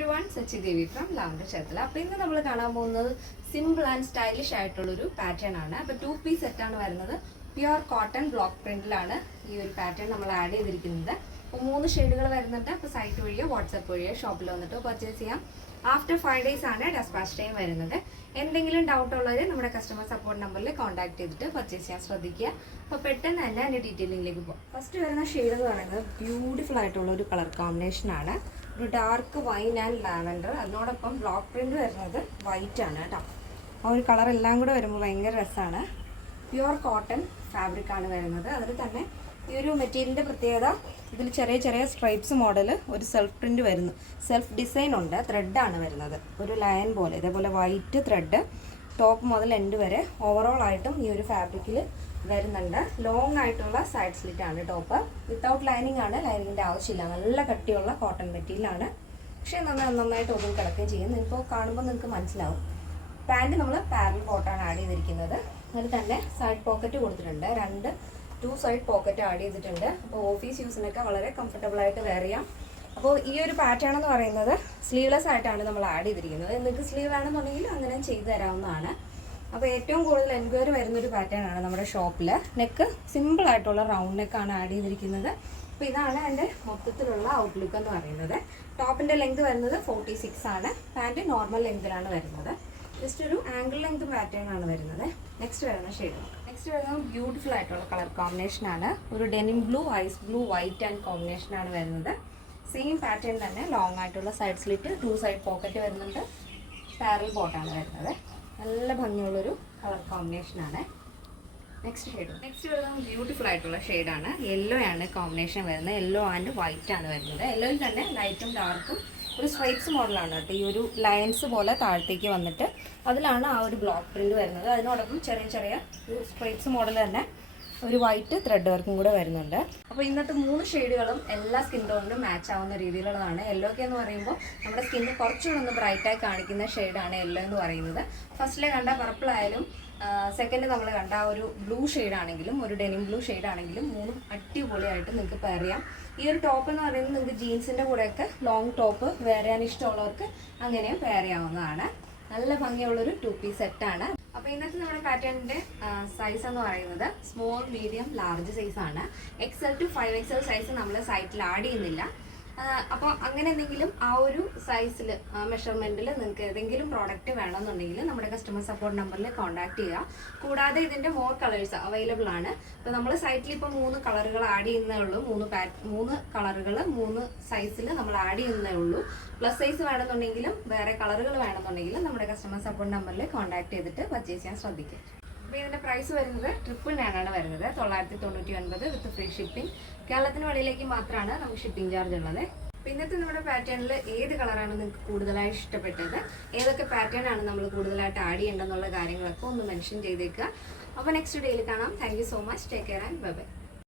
everyone, Sachi Devi from Lavender Chethala. അപ്പോൾ ഇന്ന് നമ്മൾ കാണാൻ പോകുന്നത് സിമ്പിൾ ആൻഡ് സ്റ്റൈലിഷ് ആയിട്ടുള്ളൊരു പാറ്റേൺ ആണ്. അപ്പോൾ 2 പീസ് സെറ്റാണ് വരുന്നത്. പ്യുവർ കോട്ടൺ ബ്ലോക്ക് പ്രിന്റിലാണ് ഈ ഒരു പാറ്റേൺ നമ്മൾ ആഡ് ചെയ്തിരിക്കുന്നത്. അപ്പോൾ 3 ഷെയ്ഡുകൾ വരുന്നുണ്ട്. അപ്പോൾ സൈറ്റ് വഴിയോ വാട്സാപ്പ് വഴിയോ ഷോപ്പിൽ വന്നിട്ട് പർച്ചേസ് ചെയ്യാം. ആഫ്റ്റർ 5 days ആണ് ഡെസ്പാച്ച് ടൈം വരുന്നത്. എന്തെങ്കിലും ഡൗട്ട് ഉള്ളവർ നമ്മുടെ കസ്റ്റമർ സപ്പോർട്ട് നമ്പറിൽ കോൺടാക്ട് ചെയ്തിട്ട് പർച്ചേസ് ചെയ്യാൻ ശ്രദ്ധിക്കുക. അപ്പോൾ പെട്ടെന്ന് തന്നെ അതിൻ്റെ ഡീറ്റെയിലിംഗിലേക്ക് പോകും. ഫസ്റ്റ് വരുന്ന ഷെയ്ഡ് എന്ന് പറയുന്നത് ബ്യൂട്ടിഫുൾ ആയിട്ടുള്ള ഒരു കളർ കോമ്പിനേഷനാണ്. ഒരു ഡാർക്ക് വൈൻ ആൻഡ് ലാവൻഡർ, അതിനോടൊപ്പം ബ്ലോക്ക് പ്രിന്റ് വരുന്നത് വൈറ്റ് ആണ് കേട്ടോ. ആ ഒരു കളർ എല്ലാം കൂടെ വരുമ്പോൾ ഭയങ്കര രസമാണ്. പ്യുവർ കോട്ടൺ ഫാബ്രിക് ആണ് വരുന്നത്. അതിൽ തന്നെ ഈ ഒരു മെറ്റീരിയലിൻ്റെ പ്രത്യേകത, ഇതിൽ ചെറിയ ചെറിയ സ്ട്രൈപ്സ് മോഡൽ ഒരു സെൽഫ് പ്രിന്റ് വരുന്നു. സെൽഫ് ഡിസൈൻ ഉണ്ട്. ത്രെഡാണ് വരുന്നത്, ഒരു ലയൻ പോലെ. ഇതേപോലെ വൈറ്റ് ത്രെഡ് ടോപ്പ് മുതൽ എൻഡ് വരെ ഓവറോൾ ആയിട്ടും ഈ ഒരു ഫാബ്രിക്കിൽ വരുന്നുണ്ട്. ലോങ് ആയിട്ടുള്ള സൈഡ് സ്ലിറ്റ് ആണ് ടോപ്പ്. വിത്തൗട്ട് ലൈനിങ് ആണ്, ലൈനിങ്ങിൻ്റെ ആവശ്യമില്ല. നല്ല കട്ടിയുള്ള കോട്ടൺ മെറ്റീരിയലാണ്. പക്ഷേ നന്നായിട്ട് ഒതുങ്ങി കിടക്കുകയും ചെയ്യും. ഇപ്പോൾ കാണുമ്പോൾ നിങ്ങൾക്ക് മനസ്സിലാവും. പാൻറ്റ് നമ്മൾ പാരൽ കോട്ടാണ് ആഡ് ചെയ്തിരിക്കുന്നത്. അതിൽ തന്നെ സൈഡ് പോക്കറ്റ് കൊടുത്തിട്ടുണ്ട്. 2 സൈഡ് പോക്കറ്റ് ആഡ് ചെയ്തിട്ടുണ്ട്. അപ്പോൾ ഓഫീസ് യൂസിനൊക്കെ വളരെ കംഫർട്ടബിൾ ആയിട്ട് വെയർ ചെയ്യാം. അപ്പോൾ ഈ ഒരു പാറ്റേൺ എന്ന് പറയുന്നത് സ്ലീവ്ലെസ് ആയിട്ടാണ് നമ്മൾ ആഡ് ചെയ്തിരിക്കുന്നത്. നിങ്ങൾക്ക് സ്ലീവ് വേണമെന്നുണ്ടെങ്കിൽ അങ്ങനെ ചെയ്തു തരാവുന്നതാണ്. അപ്പോൾ ഏറ്റവും കൂടുതൽ എൻക്വയറി വരുന്നൊരു പാറ്റേൺ ആണ് നമ്മുടെ ഷോപ്പിൽ. നെക്ക് സിമ്പിൾ ആയിട്ടുള്ള റൗണ്ട് നെക്കാണ് ആഡ് ചെയ്തിരിക്കുന്നത്. അപ്പോൾ ഇതാണ് എൻ്റെ മൊത്തത്തിലുള്ള ഔട്ട്ലുക്ക് എന്ന് പറയുന്നത്. ടോപ്പിൻ്റെ ലെങ്ത് വരുന്നത് 46 ആണ്. പാൻറ്റ് നോർമൽ ലെങ്തിലാണ് വരുന്നത്. ജസ്റ്റ് ഒരു ആംഗിൾ ലെങ്ത് പാറ്റേൺ ആണ് വരുന്നത്. നെക്സ്റ്റ് വരുന്ന ഷെയ്ഡ്, നെക്സ്റ്റ് വരുന്നത് ബ്യൂട്ടിഫുൾ ആയിട്ടുള്ള കളർ കോമ്പിനേഷനാണ്. ഒരു denim blue, ice blue, white and കോമ്പിനേഷനാണ് വരുന്നത്. സെയിം പാറ്റേൺ തന്നെ ലോങ് ആയിട്ടുള്ള സൈഡ് സ്ലിറ്റ്, 2 സൈഡ് പോക്കറ്റ് വരുന്നുണ്ട്. പാരൽ ബോട്ടാണ് വരുന്നത്. നല്ല ഭംഗിയുള്ളൊരു കളർ കോമ്പിനേഷനാണ്. നെക്സ്റ്റ് വരുന്നത് ബ്യൂട്ടിഫുൾ ആയിട്ടുള്ള ഷെയ്ഡാണ്. യെല്ലോ ആണ് കോമ്പിനേഷൻ വരുന്നത്. യെല്ലോ ആൻഡ് വൈറ്റ് ആണ് വരുന്നത്. യെല്ലോയിൽ തന്നെ ലൈറ്റും ഡാർക്കും ഒരു സ്ട്രൈപ്സ് മോഡലാണ് കേട്ടോ. ഈ ഒരു ലൈൻസ് പോലെ താഴത്തേക്ക് വന്നിട്ട് അതിലാണ് ആ ഒരു ബ്ലോക്ക് പ്രിന്റ് വരുന്നത്. അതിനോടൊപ്പം ചെറിയ ചെറിയ സ്ട്രൈപ്സ് മോഡൽ തന്നെ ഒരു വൈറ്റ് ത്രെഡ് വർക്കും കൂടെ വരുന്നുണ്ട്. അപ്പോൾ ഇന്നത്തെ 3 ഷെയ്ഡുകളും എല്ലാ സ്കിൻ ടോണിനും മാച്ച് ആവുന്ന രീതിയിലുള്ളതാണ്. യെല്ലോ ഒക്കെ എന്ന് പറയുമ്പോൾ നമ്മുടെ സ്കിന്ന് കുറച്ചുകൂടെ ഒന്ന് ബ്രൈറ്റായി കാണിക്കുന്ന ഷെയ്ഡാണ് യെല്ലോ എന്ന് പറയുന്നത്. ഫസ്റ്റിലെ കണ്ട പർപ്പിൾ ആയാലും സെക്കൻഡ് നമ്മൾ കണ്ട ഒരു ബ്ലൂ ഷെയ്ഡാണെങ്കിലും ഒരു ഡെനിം ബ്ലൂ ഷെയ്ഡാണെങ്കിലും 3 അടിപൊളിയായിട്ട് നിങ്ങൾക്ക് പെയർ ചെയ്യാം. ഈ ഒരു ടോപ്പ് എന്ന് പറയുന്നത് നിങ്ങൾക്ക് ജീൻസിൻ്റെ കൂടെയൊക്കെ ലോങ് ടോപ്പ് വെയർ ചെയ്യാൻ ഇഷ്ടമുള്ളവർക്ക് അങ്ങനെയും പെയർ ചെയ്യാവുന്നതാണ്. നല്ല ഭംഗിയുള്ളൊരു 2 പീസ് സെറ്റാണ്. അപ്പോൾ ഇന്നത്തെ നമ്മുടെ പാറ്റേണിൻ്റെ സൈസ് എന്ന് പറയുന്നത് സ്മോൾ, മീഡിയം, ലാർജ് സൈസാണ്. XL to 5XL സൈസ് നമ്മൾ സൈറ്റിൽ ആഡ് ചെയ്യുന്നില്ല. അപ്പോൾ അങ്ങനെ എന്തെങ്കിലും ആ ഒരു സൈസിൽ മെഷർമെൻറ്റിൽ നിങ്ങൾക്ക് ഏതെങ്കിലും പ്രോഡക്റ്റ് വേണമെന്നുണ്ടെങ്കിൽ നമ്മുടെ കസ്റ്റമർ സപ്പോർട്ട് നമ്പറിൽ കോൺടാക്ട് ചെയ്യുക. കൂടാതെ ഇതിൻ്റെ മോർ കളേഴ്സ് അവൈലബിൾ ആണ്. ഇപ്പോൾ നമ്മൾ സൈറ്റിൽ ഇപ്പോൾ 3 കളറുകൾ ആഡ് ചെയ്യുന്നേ ഉള്ളൂ. 3 കളറുകൾ 3 സൈസിൽ നമ്മൾ ആഡ് ചെയ്യുന്നേ ഉള്ളൂ. പ്ലസ് സൈസ് വേണമെന്നുണ്ടെങ്കിലും വേറെ കളറുകൾ വേണമെന്നുണ്ടെങ്കിലും നമ്മുടെ കസ്റ്റമർ സപ്പോർട്ട് നമ്പറിൽ കോൺടാക്ട് ചെയ്തിട്ട് പർച്ചേസ് ചെയ്യാൻ ശ്രദ്ധിക്കുക. അപ്പോൾ ഇതിൻ്റെ പ്രൈസ് വരുന്നത് 999 ആണ് വരുന്നത്. 999 വിത്ത് ഫ്രീ ഷിപ്പിംഗ്. കേരളത്തിന് വെളിയിലേക്ക് മാത്രമാണ് നമുക്ക് ഷിപ്പിംഗ് ചാർജ് ഉള്ളത്. അപ്പോൾ ഇന്നത്തെ നമ്മുടെ പാറ്റേണിൽ ഏത് കളറാണ് നിങ്ങൾക്ക് കൂടുതലായി ഇഷ്ടപ്പെട്ടത്, ഏതൊക്കെ പാറ്റേൺ ആണ് നമ്മൾ കൂടുതലായിട്ട് ആഡ് ചെയ്യേണ്ടതെന്നുള്ള കാര്യങ്ങളൊക്കെ ഒന്ന് മെൻഷൻ ചെയ്തേക്കുക. അപ്പോൾ നെക്സ്റ്റ് ഡേയിൽ കാണാം. Thank you so much. Take care and bye bye.